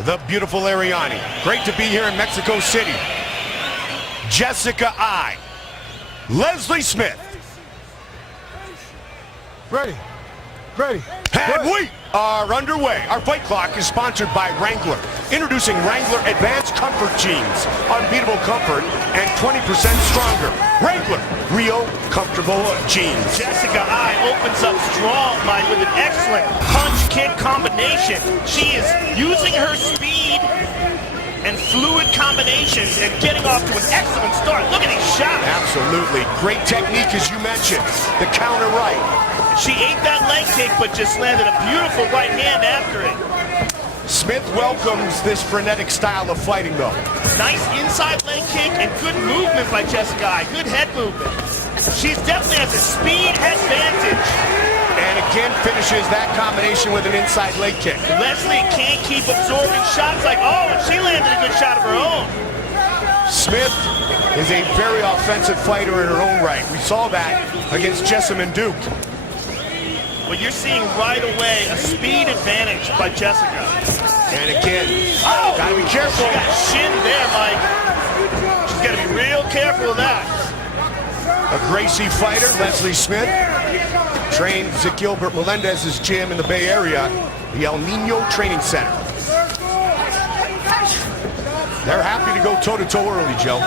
the beautiful Ariani. Great to be here in Mexico City. Jessica I. Leslie Smith. Ready. Ready. And we are underway. Our fight clock is sponsored by Wrangler. Introducing Wrangler Advanced Comfort Jeans. Unbeatable comfort and 20% stronger. Wrangler Real Comfortable Jeans. Jessica I opens up strong, Mike, with an excellent punch-kick combination. She is using her speed and fluid combinations and getting off to an excellent start. Look at these shots. Absolutely. Great technique, as you mentioned. The counter right. She ate that leg kick, but just landed a beautiful right hand after it. Smith welcomes this frenetic style of fighting, though. Nice inside leg kick and good movement by Jessica I. Good head movement. She definitely has a speed advantage. And again finishes that combination with an inside leg kick. Leslie can't keep absorbing shots like, oh, and she landed a good shot of her own. Smith is a very offensive fighter in her own right. We saw that against Jessamine Duke. Well, you're seeing right away a speed advantage by Jessica. And again, gotta be careful. She got shinned there, Mike. She's gotta be real careful of that. A Gracie fighter, Leslie Smith, trains at Gilbert Melendez's gym in the Bay Area, the El Nino Training Center. They're happy to go toe-to-toe early, Joe.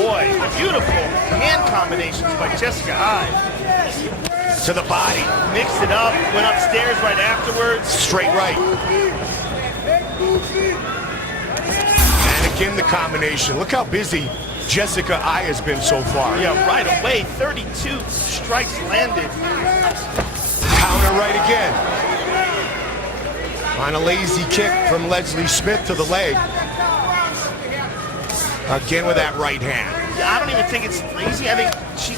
Boy, beautiful hand combinations by Jessica I. To the body. Mixed it up, went upstairs right afterwards. Straight right. And again, the combination. Look how busy Jessica I has been so far. Yeah, right away, 32 strikes landed. Counter right again. On a lazy kick from Leslie Smith to the leg. Again with that right hand. I don't even think it's lazy. I think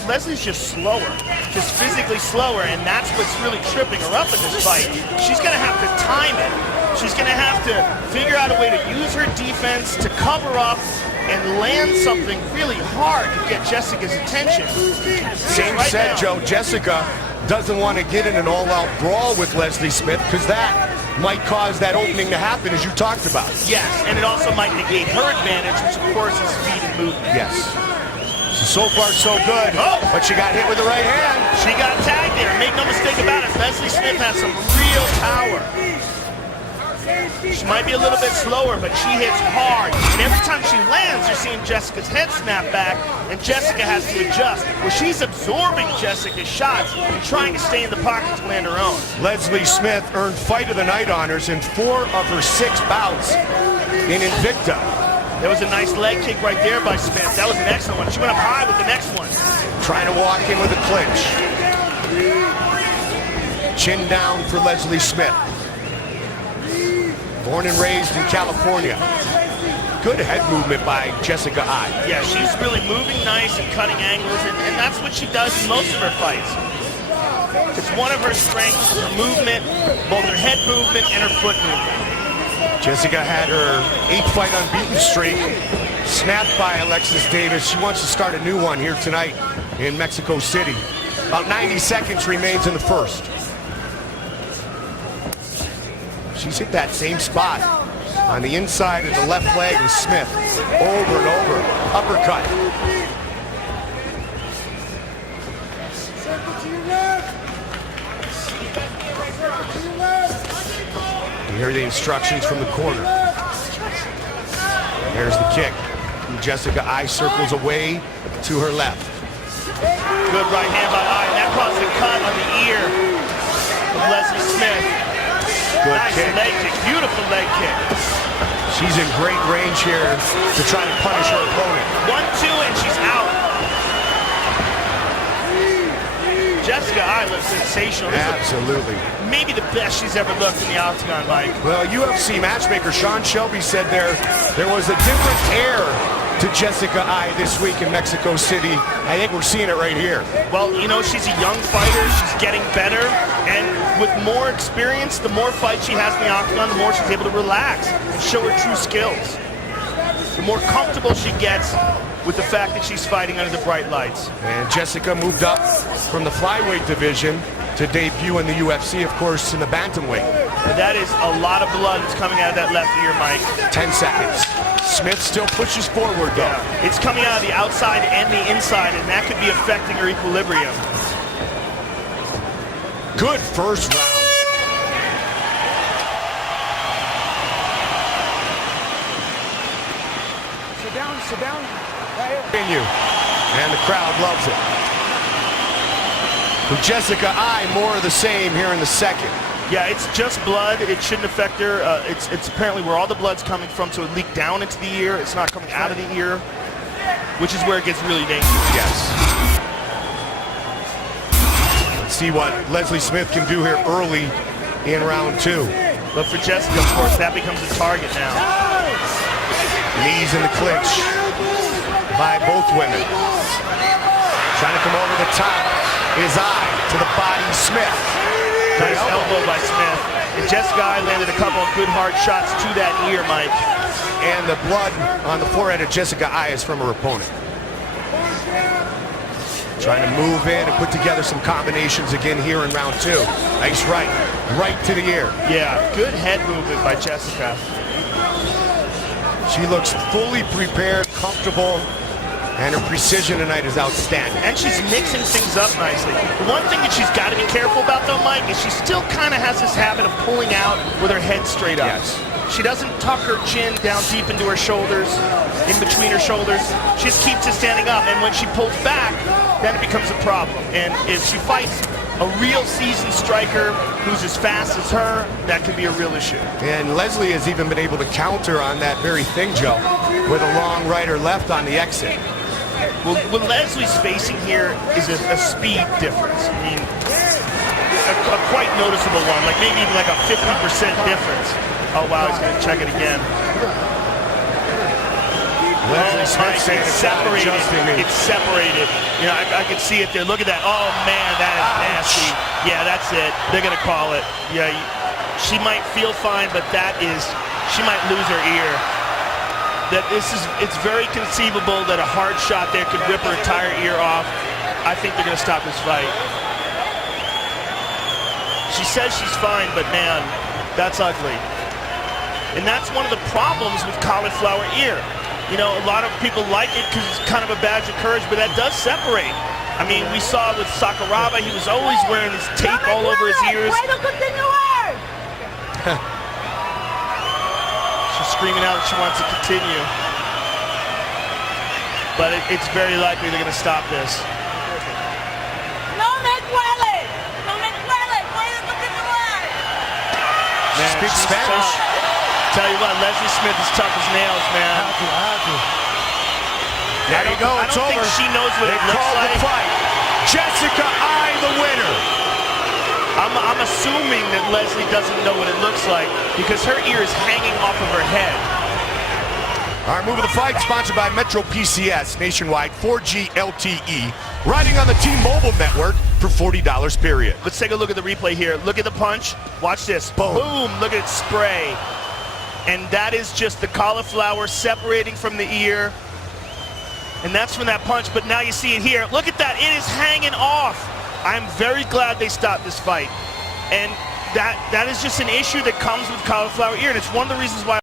Leslie's just slower, just physically slower, and that's what's really tripping her up in this fight. She's gonna have to time it. She's gonna have to figure out a way to use her defense to cover up and land something really hard to get Jessica's attention. Same right said, now. Joe. Jessica doesn't want to get in an all-out brawl with Leslie Smith because that might cause that opening to happen, as you talked about. Yes, and it also might negate her advantage, which of course is speed and movement. Yes. So far, so good. Oh, but she got hit with the right hand. She got tagged there. Make no mistake about it. Leslie Smith has some real power. She might be a little bit slower, but she hits hard. And every time she lands, you're seeing Jessica's head snap back, and Jessica has to adjust. Where she's absorbing Jessica's shots and trying to stay in the pocket to land her own. Leslie Smith earned Fight of the Night honors in 4 of her 6 bouts in Invicta. There was a nice leg kick right there by Smith. That was an excellent one. She went up high with the next one. Trying to walk in with a clinch. Chin down for Leslie Smith. Born and raised in California. Good head movement by Jessica I. Yeah, she's really moving nice and cutting angles, and that's what she does in most of her fights. It's one of her strengths, her movement, both her head movement and her foot movement. Jessica had her 8th fight unbeaten streak snapped by Alexis Davis. She wants to start a new one here tonight in Mexico City. About 90 seconds remains in the first. She's hit that same spot on the inside of the left leg with Smith. Over and over. Uppercut. You hear the instructions from the corner. There's the kick. Jessica I circles away to her left. Good right hand by I. That caused a cut on the ear of Leslie Smith. Good nice kick. Leg kick. Beautiful leg kick. She's in great range here to try to punish her opponent. 1-2 and she's out. Jessica I looks sensational. Absolutely. Maybe the best she's ever looked in the octagon, Mike. Well, UFC matchmaker Sean Shelby said there was a different air to Jessica I this week in Mexico City. I think we're seeing it right here. Well, you know, she's a young fighter. She's getting better. And with more experience, the more fights she has in the octagon, the more she's able to relax and show her true skills. The more comfortable she gets, with the fact that she's fighting under the bright lights. And Jessica moved up from the flyweight division to debut in the UFC, of course, in the bantamweight. And that is a lot of blood that's coming out of that left ear, Mike. 10 seconds. Smith still pushes forward, though. Yeah. It's coming out of the outside and the inside, and that could be affecting her equilibrium. Good first round. Sit down. Right here. Continue. And the crowd loves it. For Jessica Eye, more of the same here in the second. Yeah, it's just blood. It shouldn't affect her. It's apparently where all the blood's coming from, so it leaked down into the ear. It's not coming out of the ear, which is where it gets really dangerous. Yes. Let's see what Leslie Smith can do here early in round 2. But for Jessica, of course, that becomes a target now. Knees in the clinch by both women. Trying to come over the top is Eye to the body, Smith. Nice elbow by Smith. And Jessica Eye landed a couple of good hard shots to that ear, Mike. And the blood on the forehead of Jessica Eye is from her opponent. Trying to move in and put together some combinations again here in round 2. Nice right to the ear. Yeah, good head movement by Jessica. She looks fully prepared, comfortable, and her precision tonight is outstanding. And she's mixing things up nicely. The one thing that she's got to be careful about, though, Mike, is she still kind of has this habit of pulling out with her head straight up. Yes. She doesn't tuck her chin down deep into her shoulders, in between her shoulders. She just keeps it standing up, and when she pulls back, then it becomes a problem. And if she fights a real seasoned striker who's as fast as her, that can be a real issue. And Leslie has even been able to counter on that very thing, Joe, with a long right or left on the exit. Well, what Leslie's facing here is a speed difference. I mean, a quite noticeable one, like maybe even like a 50% difference. Oh, wow, he's going to check it again. Leslie Smith saying it's it's not separated. adjusting me. It's separated. You know, I can see it there. Look at that. Oh, man, that is nasty. Yeah, that's it. They're going to call it. Yeah, she might feel fine, but she might lose her ear. It's very conceivable that a hard shot there could rip her entire ear off. I think they're going to stop this fight. She says she's fine, but man, that's ugly. And that's one of the problems with cauliflower ear. You know, a lot of people like it because it's kind of a badge of courage, but that does separate. I mean, we saw with Sakuraba, he was always wearing his tape all over his ears. She's screaming out that she wants to continue. But it's very likely they're going to stop this. Man, Speaks she's Spanish. tough. Tell you what, Leslie Smith is tough as nails, man. I have to. There you go, it's over. I don't think she knows what They it looks called like. the fight. Jessica Eye, the winner. I'm assuming that Leslie doesn't know what it looks like because her ear is hanging off of her head. Our move of the fight sponsored by Metro PCS, nationwide 4G LTE, riding on the T-Mobile network for $40 period. Let's take a look at the replay here. Look at the punch. Watch this. Boom. Boom. Look at it spray. And that is just the cauliflower separating from the ear. And that's from that punch, but now you see it here. Look at that. It is hanging off. I'm very glad they stopped this fight. And that is just an issue that comes with cauliflower ear, and it's one of the reasons why